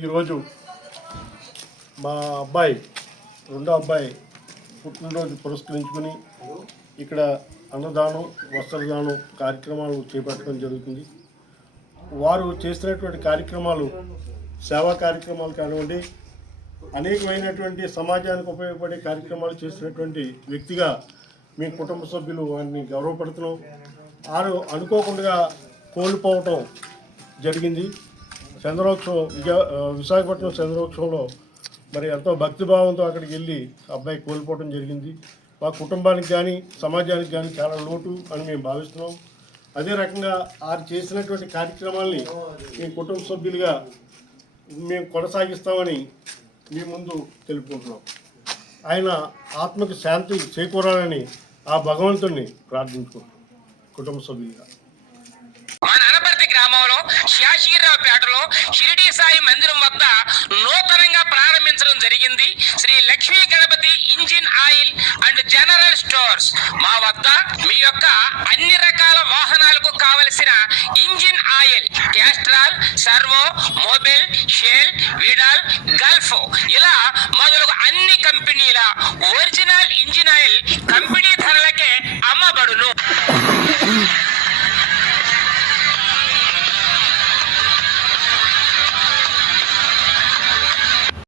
ఈరోజు మా అబ్బాయి రెండో అబ్బాయి పుట్టినరోజు పురస్కరించుకుని ఇక్కడ అన్నదానం వస్త్రదానం కార్యక్రమాలు చేపట్టడం జరుగుతుంది. వారు చేస్తున్నటువంటి కార్యక్రమాలు సేవా కార్యక్రమాలు కానివ్వండి, అనేకమైనటువంటి సమాజానికి ఉపయోగపడే కార్యక్రమాలు చేస్తున్నటువంటి వ్యక్తిగా మీ కుటుంబ సభ్యులు వారిని గౌరవపడుతున్నాం. వారు అనుకోకుండా కోల్పోవటం జరిగింది. చంద్రోత్సవం విశాఖపట్నం చంద్రోత్సవంలో మరి ఎంతో భక్తిభావంతో అక్కడికి వెళ్ళి అబ్బాయి కోల్పోవడం జరిగింది. మా కుటుంబానికి కానీ సమాజానికి కానీ చాలా లోటు అని మేము భావిస్తున్నాం. అదే రకంగా వారు చేసినటువంటి కార్యక్రమాల్ని మీ కుటుంబ సభ్యులుగా మేము కొనసాగిస్తామని మీ ముందు తెలుపుకుంటున్నాం. ఆయన ఆత్మకు శాంతి చేకూరాలని ఆ భగవంతుణ్ణి ప్రార్థించుకుంటున్నాం కుటుంబ సభ్యులుగా. మన అనపర్తి గ్రామంలో శాషీరావుపేటలో షిరిడి సాయి మందిరం వద్ద నూతనంగా ప్రారంభించడం జరిగింది Sri Lakshmi Ganapathi engine oil and general stores. మా వద్ద మీ యొక్క అన్ని రకాల వాహనాలకు కావలసిన engine oil, Castrol, Servo, Mobil, Shell, Veedol, Gulf ఇలా మొదలగు అన్ని కంపెనీల